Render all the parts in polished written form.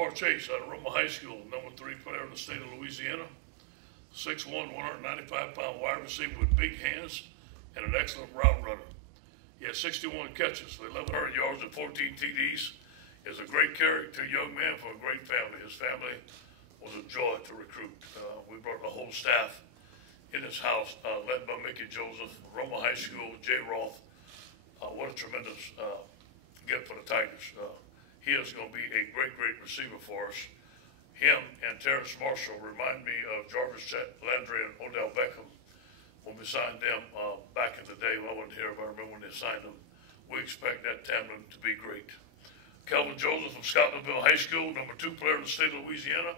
Jamar Chase out of Roma High School, number 3 player in the state of Louisiana. 6'1", 195-pound wide receiver with big hands and an excellent route runner. He has 61 catches for 1,100 yards and 14 TDs. He is a great character, young man for a great family. His family was a joy to recruit. We brought the whole staff in his house, led by Mickey Joseph, Roma High School, Jay Roth. What a tremendous get for the Tigers. He is going to be a great, great receiver for us. Him and Terrence Marshall remind me of Jarvis Landry and Odell Beckham when we signed them back in the day. Well, I wasn't here, but I remember when they signed them. We expect that tandem to be great. Kelvin Joseph from Scotlandville High School, number 2 player in the state of Louisiana.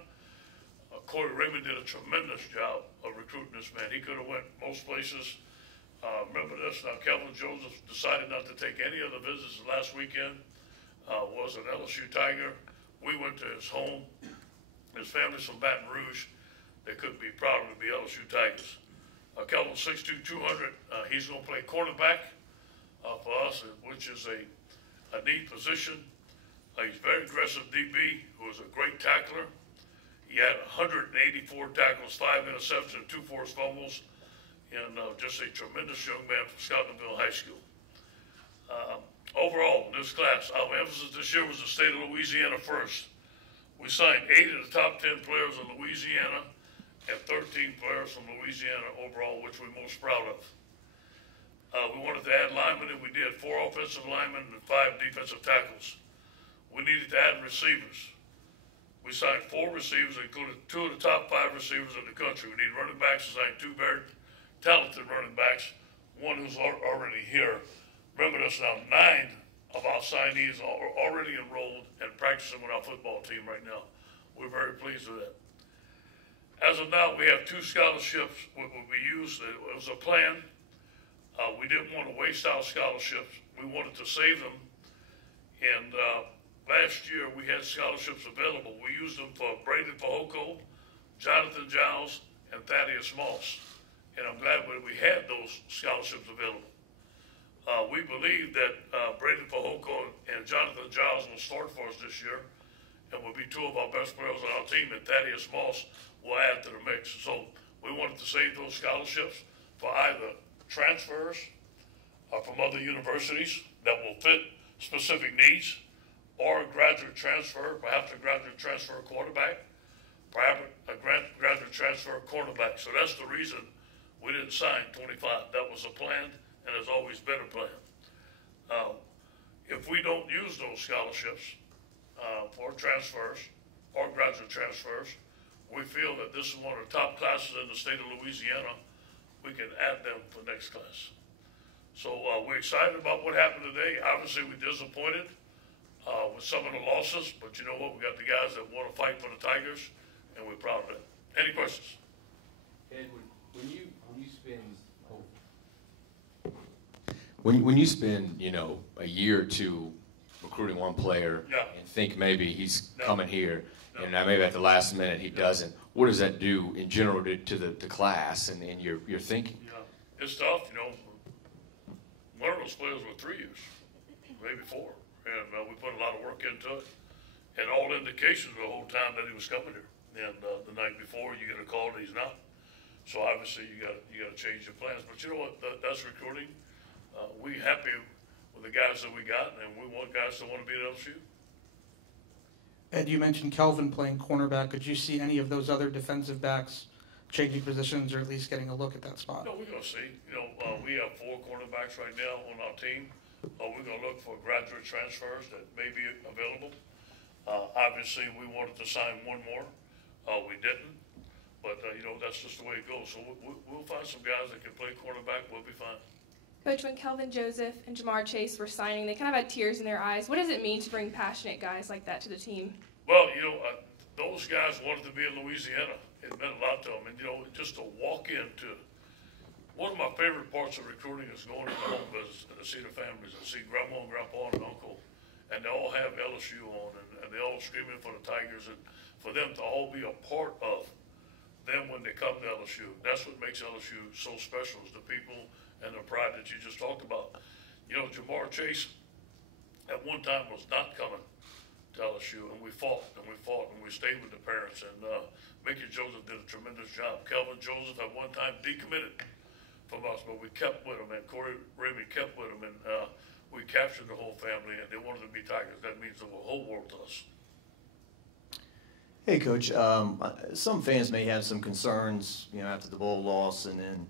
Corey Raymond did a tremendous job of recruiting this man. He could have went most places. Remember this, now Kelvin Joseph decided not to take any of the visits last weekend. Was an LSU Tiger. We went to his home. His family's from Baton Rouge. They couldn't be prouder to be LSU Tigers. Kelvin 6'2", 200. He's going to play cornerback for us, which is a neat position. He's very aggressive DB, who is a great tackler. He had 184 tackles, 5 interceptions, and 2 forced fumbles, and just a tremendous young man from Scotlandville High School. Overall, in this class, our emphasis this year was the state of Louisiana first. We signed 8 of the top 10 players in Louisiana and 13 players from Louisiana overall, which we're most proud of. We wanted to add linemen, and we did 4 offensive linemen and 5 defensive tackles. We needed to add receivers. We signed 4 receivers, including 2 of the top 5 receivers in the country. We need running backs. We signed 2 very talented running backs, one who's already here. Remember this now, 9 of our signees are already enrolled and practicing with our football team right now. We're very pleased with that. As of now, we have 2 scholarships that will be used. It was a plan. We didn't want to waste our scholarships. We wanted to save them. And last year, we had scholarships available. We used them for Braden Fahoko, Jonathan Giles, and Thaddeus Moss. And I'm glad that we had those scholarships available. We believe that Braden Fahoko and Jonathan Giles will start for us this year and will be 2 of our best players on our team, and Thaddeus Moss will add to the mix. So we wanted to save those scholarships for either transfers from other universities that will fit specific needs, or a graduate transfer, perhaps a graduate transfer quarterback, perhaps a graduate transfer cornerback. So that's the reason we didn't sign 25. That was a plan, and has always been a plan. If we don't use those scholarships for transfers or graduate transfers, we feel that this is one of the top classes in the state of Louisiana. We can add them for next class. So we're excited about what happened today. Obviously, we're disappointed with some of the losses, but you know what? We got the guys that want to fight for the Tigers, and we're proud of them. Any questions? Ed, when you spend a year or 2 recruiting one player and think maybe he's coming here, and now maybe at the last minute he doesn't, what does that do in general to the class and your thinking? Yeah, it's tough. One of those players were 3 years, maybe 4, and we put a lot of work into it, and all indications the whole time that he was coming here. And the night before, you get a call that he's not. So obviously you got to change your plans. But you know what? That's recruiting. We happy with the guys that we got, and we want guys that want to be at LSU. Ed, you mentioned Kelvin playing cornerback. Could you see any of those other defensive backs changing positions or at least getting a look at that spot? No, we're going to see. We have 4 cornerbacks right now on our team. We're going to look for graduate transfers that may be available. Obviously, we wanted to sign 1 more. We didn't. But, that's just the way it goes. So we'll find some guys that can play cornerback. We'll be fine. Coach, when Kelvin Joseph and Jamar Chase were signing, they kind of had tears in their eyes. What does it mean to bring passionate guys like that to the team? Well, those guys wanted to be in Louisiana. It meant a lot to them. And, just to walk into one of my favorite parts of recruiting is going to the home visits and to see the families and see grandma and grandpa and uncle. And they all have LSU on, and they're all screaming for the Tigers. And for them to all be a part of them when they come to LSU, that's what makes LSU so special, is the people and the pride that you just talked about. Jamar Chase at one time was not coming to LSU, and we fought, and we stayed with the parents, and Mickey Joseph did a tremendous job. Kelvin Joseph at one time decommitted from us, but we kept with him, and Corey Ramey kept with him, and we captured the whole family, and they wanted to be Tigers. That means the whole world to us. Hey, Coach. Some fans may have some concerns, after the bowl loss, and then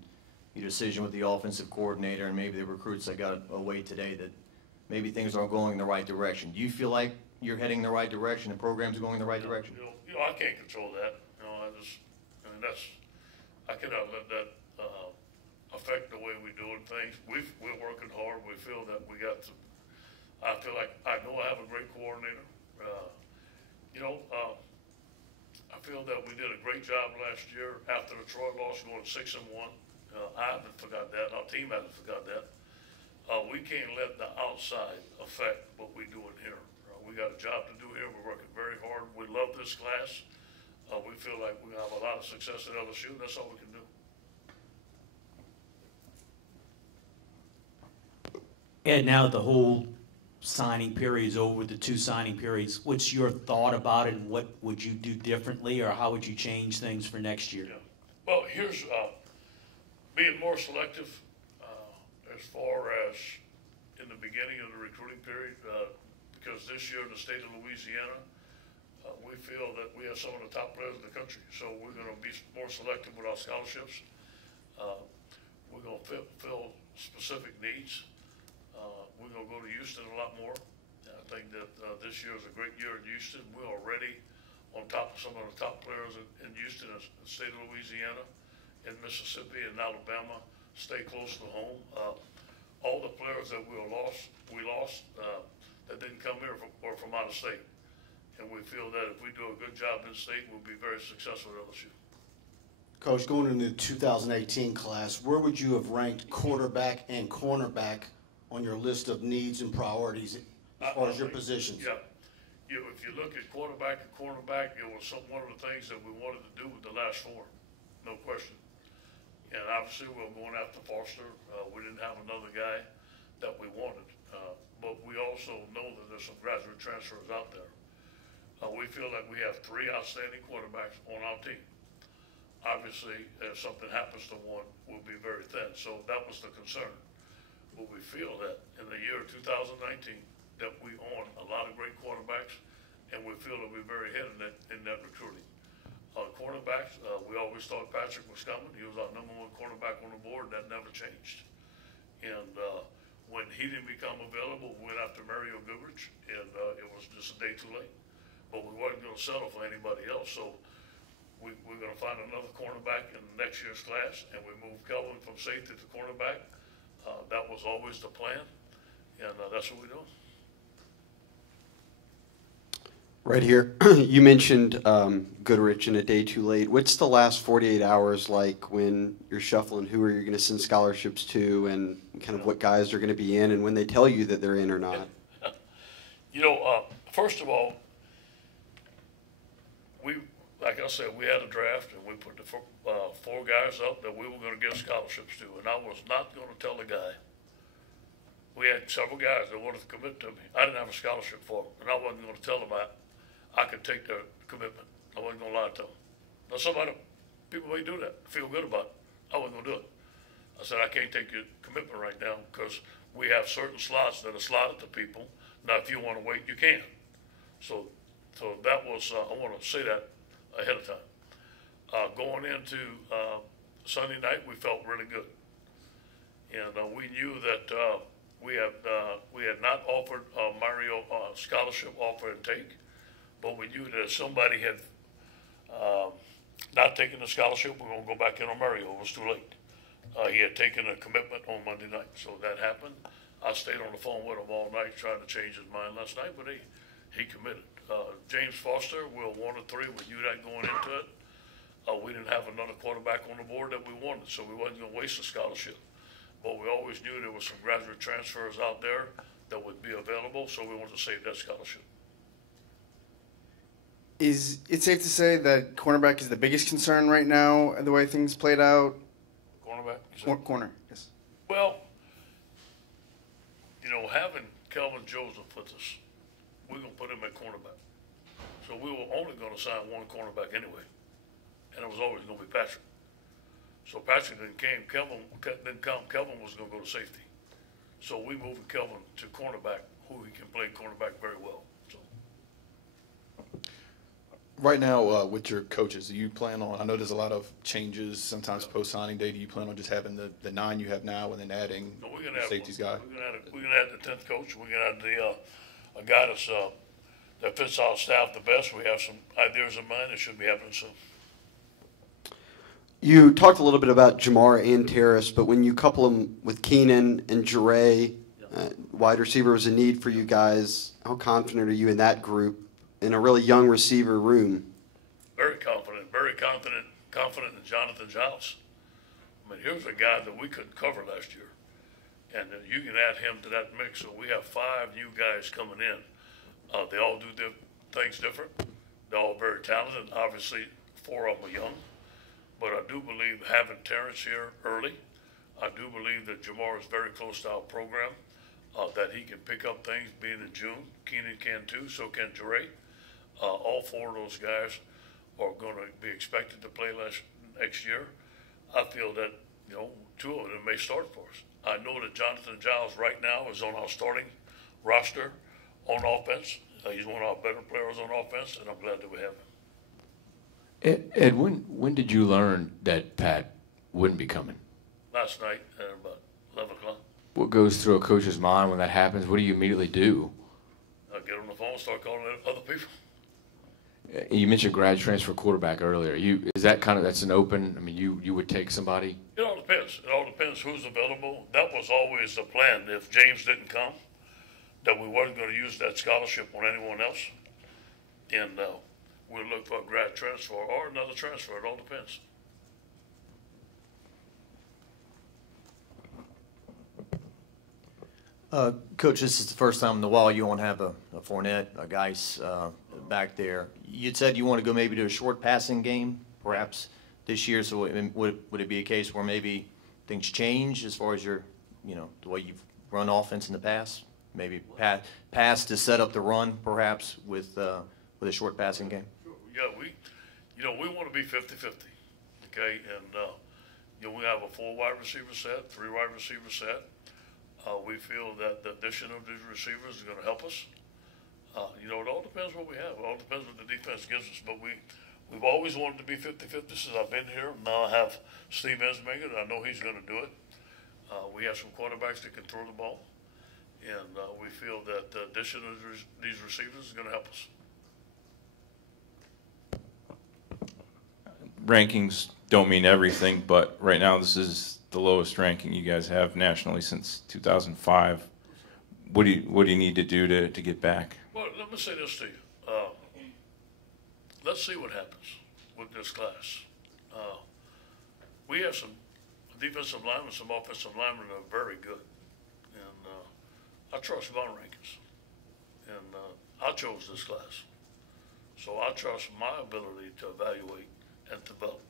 your decision with the offensive coordinator, and maybe the recruits that got away today, that maybe things aren't going in the right direction. Do you feel like you're heading in the right direction, the program's going in the right direction? I can't control that. I cannot let that affect the way we're doing things. We're working hard. We feel that we got to. I feel like I know I have a great coordinator. I feel that we did a great job last year after the Troy loss, going 6-1. I haven't forgot that. Our team hasn't forgot that. We can't let the outside affect what we're doing here. We got a job to do here. We're working very hard. We love this class. We feel like we have a lot of success at LSU. That's all we can do. And now the whole signing period is over, the 2 signing periods. What's your thought about it, and what would you do differently, or how would you change things for next year? Yeah. Well, here's being more selective as far as in the beginning of the recruiting period, because this year in the state of Louisiana, we feel that we have some of the top players in the country. So we're going to be more selective with our scholarships. We're going to fill specific needs. We're going to go to Houston a lot more. I think that this year is a great year in Houston. We're already on top of some of the top players in Houston, in the state of Louisiana, in Mississippi, and Alabama. Stay close to home. All the players that we lost that didn't come here or from out of state. And we feel that if we do a good job in state, we'll be very successful at LSU. Coach, going into the 2018 class, where would you have ranked quarterback and cornerback on your list of needs and priorities as far as your positions? Yeah. If you look at quarterback and cornerback, it was one of the things that we wanted to do with the last 4, no question. And obviously we're going after Foster. We didn't have another guy that we wanted. But we also know that there's some graduate transfers out there. We feel like we have 3 outstanding quarterbacks on our team. Obviously, if something happens to one, we'll be very thin. So that was the concern. But we feel that in the year 2019, that we own a lot of great quarterbacks, and we feel that we're very ahead in that recruiting. Cornerbacks, we always thought Patrick was coming. He was our #1 cornerback on the board. That never changed. And when he didn't become available, we went after Mario Goodrich, and it was just a day too late. But we weren't going to settle for anybody else. So we're going to find another cornerback in next year's class, and we moved Kelvin from safety to cornerback. That was always the plan, and that's what we're doing. Right here, you mentioned Goodrich and a day too late. What's the last 48 hours like when you're shuffling who are you going to send scholarships to, and kind of what guys are going to be in, and when they tell you that they're in or not? First of all, like I said, we had a draft, and we put the 4 guys up that we were going to give scholarships to, and I was not going to tell the guy. We had several guys that wanted to commit to me. I didn't have a scholarship for them, and I wasn't going to tell them I could take their commitment. I wasn't going to lie to them. Now, people may do that, feel good about it. I wasn't going to do it. I said, I can't take your commitment right now because we have certain slots that are slotted to people. Now, if you want to wait, you can. So that was, I want to say that ahead of time. Going into Sunday night, we felt really good. And we knew that we had not offered Mario a scholarship offer and take, but we knew that if somebody had not taken the scholarship, we were going to go back in on Mario. It was too late. He had taken a commitment on Monday night, so that happened. I stayed on the phone with him all night trying to change his mind last night, but he committed. James Foster, we're 1-3. We knew that going into it. We didn't have another quarterback on the board that we wanted, so we wasn't going to waste a scholarship. But we always knew there was some graduate transfers out there that would be available, so we wanted to save that scholarship. Is it safe to say that cornerback is the biggest concern right now, the way things played out? Cornerback? Corner, yes. Well, having Kelvin Joseph with us, we're going to put him at cornerback. So we were only going to sign one cornerback anyway, and it was always going to be Patrick. So Patrick didn't come. Kelvin was going to go to safety. So we moved Kelvin to cornerback, who he can play cornerback very well. So. Right now, with your coaches, do you plan on, I know there's a lot of changes sometimes post-signing day. Do you plan on just having the 9 you have now and then adding the safeties guy? We're going to add the 10th coach. We're going to add a guy that fits our staff the best. We have some ideas in mind that should be happening soon. You talked a little bit about Jamar and Terrace, but when you couple them with Keenan and Jure, wide receiver was a need for you guys. How confident are you in that group in a really young receiver room? Very confident in Jonathan Giles. I mean, here's a guy that we couldn't cover last year, and you can add him to that mix. So we have 5 new guys coming in. They all do things different. They're all very talented. Obviously, 4 of them are young. But I do believe having Terrence here early, I do believe that Jamar is very close to our program, that he can pick up things being in June. Keenan can too, so can Jure. All 4 of those guys are going to be expected to play next year. I feel that, 2 of them may start for us. I know that Jonathan Giles right now is on our starting roster on offense. He's one of our better players on offense, and I'm glad that we have him. Ed, when did you learn that Pat wouldn't be coming? Last night at about 11 o'clock. What goes through a coach's mind when that happens? What do you immediately do? I get on the phone and start calling other people. You mentioned grad transfer quarterback earlier. Is that that's an open? I mean, you would take somebody? It all depends. It all depends who's available. That was always the plan. If James didn't come, that we wasn't going to use that scholarship on anyone else. And we'll look for a grad transfer or another transfer. It all depends. Coach, this is the first time in the while you won't have a Fournette, a Giles back there. You'd said you want to go maybe to a short passing game, perhaps this year. So would it be a case where maybe things change as far as your, the way you've run offense in the past? Maybe pass to set up the run, perhaps with a short passing game. Yeah, we want to be 50-50, okay? And we have a 4 wide receiver set, 3 wide receiver set. We feel that the addition of these receivers is going to help us. It all depends what we have. It all depends what the defense gives us. But we've always wanted to be 50-50 since I've been here. Now I have Steve Ensminger, and I know he's going to do it. We have some quarterbacks that can throw the ball. And we feel that the addition of these receivers is going to help us. Rankings don't mean everything, but right now this is the lowest ranking you guys have nationally since 2005. What do you need to do to get back? Well, let me say this to you. Let's see what happens with this class. We have some defensive linemen, some offensive linemen that are very good. And I trust my rankings. And I chose this class. So I trust my ability to evaluate and develop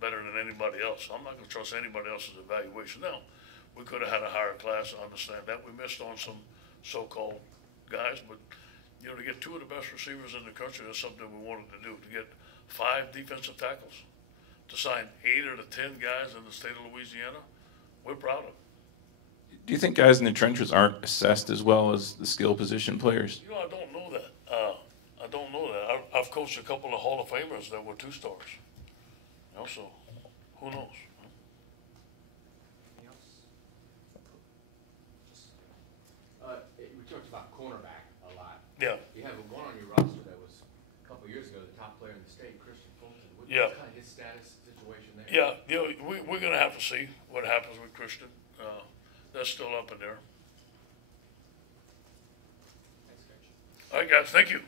better than anybody else. I'm not going to trust anybody else's evaluation. Now, we could have had a higher class. I understand that. We missed on some so-called guys, but to get 2 of the best receivers in the country, that's something we wanted to do. To get 5 defensive tackles, to sign 8 of the 10 guys in the state of Louisiana, we're proud of it. Do you think guys in the trenches aren't assessed as well as the skill position players? I don't know that. I don't know that. I've coached a couple of Hall of Famers that were 2-stars. So who knows? We talked about cornerback a lot. Yeah. You have one on your roster that was a couple of years ago the top player in the state, Christian Fulton. What's kind of his status situation there? Yeah, we're going to have to see what happens with Christian. That's still up in there. Thanks, Coach. All right, guys. Thank you.